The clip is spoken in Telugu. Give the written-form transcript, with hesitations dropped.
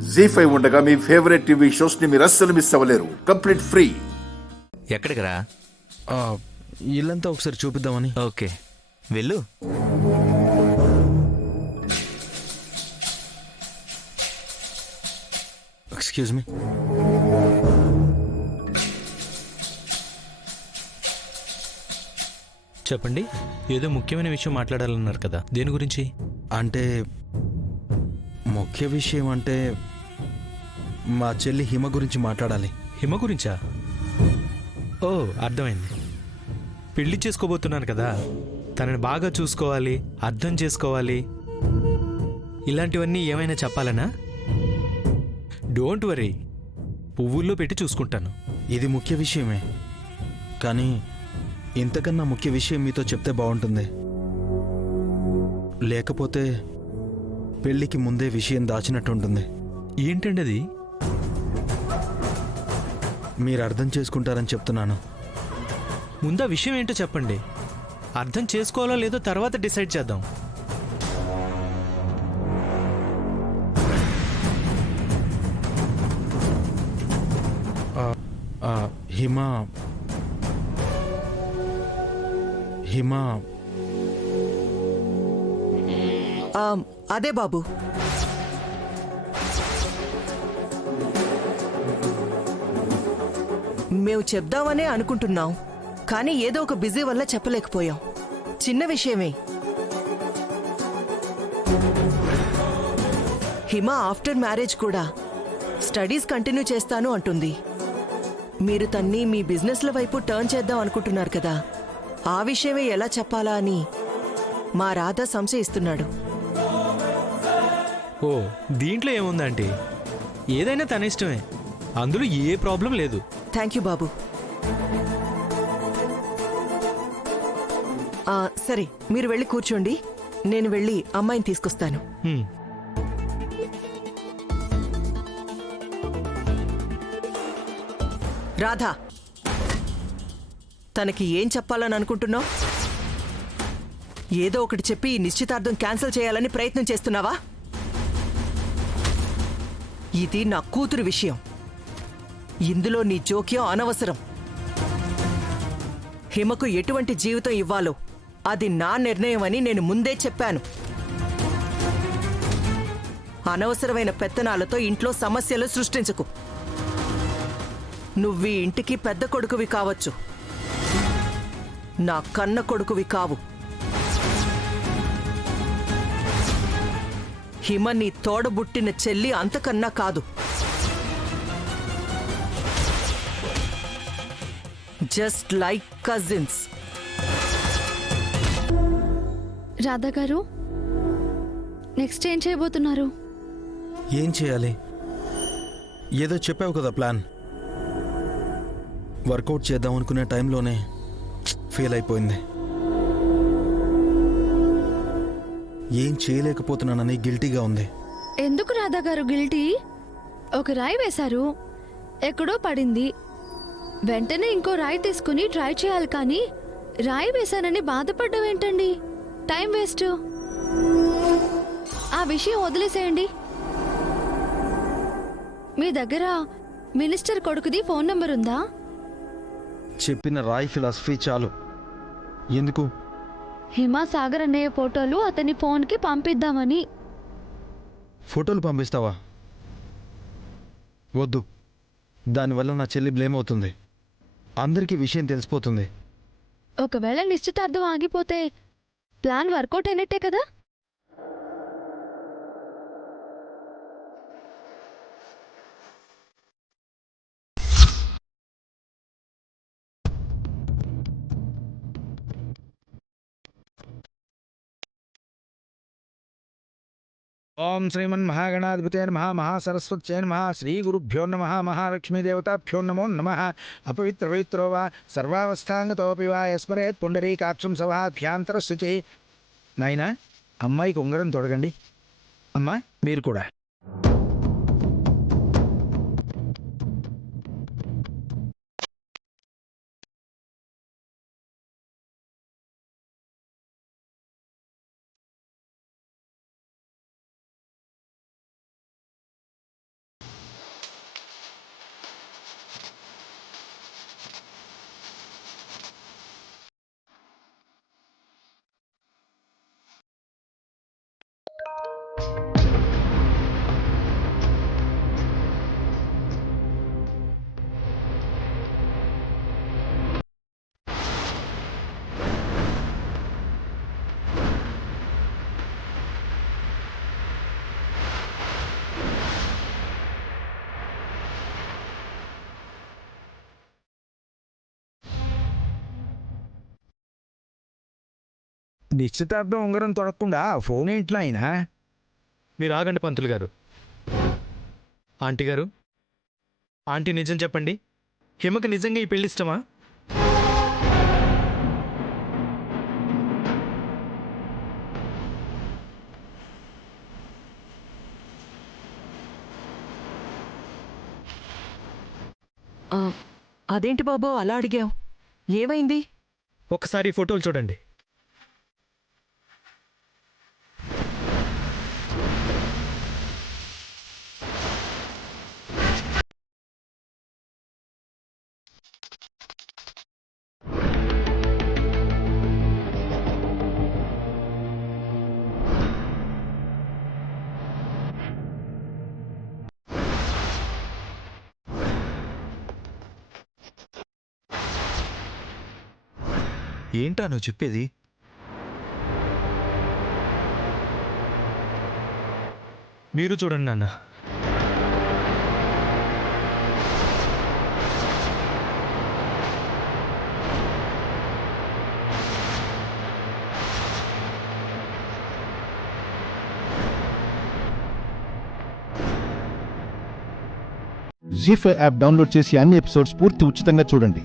జీ5 ఉండగా మీ ఫేవరెట్ టీవీ షోస్ ని మీరు అస్సలు మిస్ అవ్వలేరు. Complete free. ఎక్కడికి రా? ఇల్లంతా ఒకసారి చూపిద్దామని. ఓకే, వెళ్ళు. Excuse me. చెప్పండి, ఏదో ముఖ్యమైన విషయం మాట్లాడాలన్నారు కదా, దేని గురించి? అంటే ముఖ్య విషయం అంటే మా చెల్లి హిమ గురించి మాట్లాడాలి. హిమ గురించా? ఓ, అర్థమైంది. పెళ్లి చేసుకోబోతున్నాను కదా, తనని బాగా చూసుకోవాలి, అర్థం చేసుకోవాలి, ఇలాంటివన్నీ ఏమైనా చెప్పాలనా? డోంట్ వరీ, పువ్వుల్లో పెట్టి చూసుకుంటాను. ఇది ముఖ్య విషయమే, కానీ ఇంతకన్నా ముఖ్య విషయం మీతో చెప్తే బాగుంటుంది. లేకపోతే పెళ్లికి ముందే విషయం దాచినట్టు ఉంటుంది. ఏంటండి అది? మీరు అర్థం చేసుకుంటారని చెప్తున్నాను. ముందా విషయం ఏంటో చెప్పండి. అర్థం చేసుకోవాలో లేదో తర్వాత డిసైడ్ చేద్దాం. హిమ హిమ అదే బాబు, మేము చెప్దామనే అనుకుంటున్నాం, కానీ ఏదో ఒక బిజీ వల్ల చెప్పలేకపోయాం. చిన్న విషయమే. హిమ ఆఫ్టర్ మ్యారేజ్ కూడా స్టడీస్ కంటిన్యూ చేస్తాను అంటుంది. మీరు తన్ని మీ బిజినెస్ల వైపు టర్న్ చేద్దాం అనుకుంటున్నారు కదా, ఆ విషయమే ఎలా చెప్పాలా అని మా రాధ సంశయిస్తున్నాడు. ఓ, దీంట్లో ఏముందంటే ఏదైనా తన ఇష్టమే, అందులో ఏ ప్రాబ్లం లేదు. థ్యాంక్ యూ బాబు. సరే, మీరు వెళ్ళి కూర్చోండి, నేను వెళ్ళి అమ్మాయిని తీసుకొస్తాను. రాధా, తనకి ఏం చెప్పాలని అనుకుంటున్నావు? ఏదో ఒకటి చెప్పి ఈ నిశ్చితార్థం క్యాన్సిల్ చేయాలని ప్రయత్నం చేస్తున్నావా? ఇది నా కూతురు విషయం, ఇందులో నీ జోక్యం అనవసరం. హిమకు ఎటువంటి జీవితం ఇవ్వాలో అది నా నిర్ణయం అని నేను ముందే చెప్పాను. అనవసరమైన పెత్తనాలతో ఇంట్లో సమస్యలు సృష్టించకు. నువ్వీ ఇంటికి పెద్ద కొడుకువి కావచ్చు, నా కన్న కొడుకువి కావు. హిమ నీ తోడబుట్టిన చెల్లి, అంతకన్నా కాదు. Just like cousins. రాధా గారు, నెక్స్ట్ ఏం చేయబోతున్నారు? ఏం చేయాలి? ఏదో చెప్పావు కదా ప్లాన్, వర్కౌట్ చేద్దాం అనుకునే టైంలోనే ఫెయిల్ అయిపోయింది. ఏం చేయలేకపోతున్నానని గిల్టీగా ఉంది. ఎందుకు రాధా గారు గిల్టీ? ఒక రాయి వేశారు, ఎక్కడో పడింది, వెంటనే ఇంకో రాయి తీసుకుని ట్రై చేయాలి, కానీ రాయి వేశానని బాధపడ్డం ఏంటండి? Time waste. ఆ విషయం వదిలేసేయండి. మీ దగ్గర మినిస్టర్ కొడుకుది ఫోన్ నంబర్ ఉందా? చెప్పిన రాయి ఫిలాసఫీ చాలు. ఎందుకు? హిమా సాగర్ అన్నయ్య ఫోటోలు అతని ఫోన్కి పంపిద్దామని. ఫోటోలు పంపిస్తావా? వద్దు, దానివల్ల నా చెల్లి బ్లేమ్ అవుతుంది, అందరికీ విషయం తెలిసిపోతుంది. ఒకవేళ నిశ్చితార్థం ఆగిపోతే ప్లాన్ వర్కౌట్ అయినట్టే కదా? ఓం శ్రీమన్మహాగణాధిపతే నమః మహాసరస్వత్యై నమః శ్రీ గురుభ్యో నమః మహాలక్ష్మీదేవతాభ్యో నమో నమః. అపవిత్రపవిత్రో వా సర్వావస్థాంగతోపి వా యస్మరేత్ పుండరీకాక్షం సవాభ్యాంతరశుచి. నాయనా, అమ్మాయికి ఉంగరం తొడగండి. అమ్మా, మీరు కూడా. నిశ్చితార్థం ఉంగరం తొడగకుండా ఫోన్ ఏంట్లో అయినా మీరు ఆగండి పంతులు గారు. ఆంటీ గారు, ఆంటీ నిజం చెప్పండి, హిమకి నిజంగా ఈ పెళ్లి ఇష్టమా? ఆ, అదేంటి బాబు అలా అడిగావు? ఏమైంది? ఒకసారి ఈ ఫోటోలు చూడండి. ఏంటా నువ్వు చెప్పేది? మీరు చూడండి నాన్న. జీ5 యాప్ డౌన్లోడ్ చేసి అన్ని ఎపిసోడ్స్ పూర్తి ఉచితంగా చూడండి.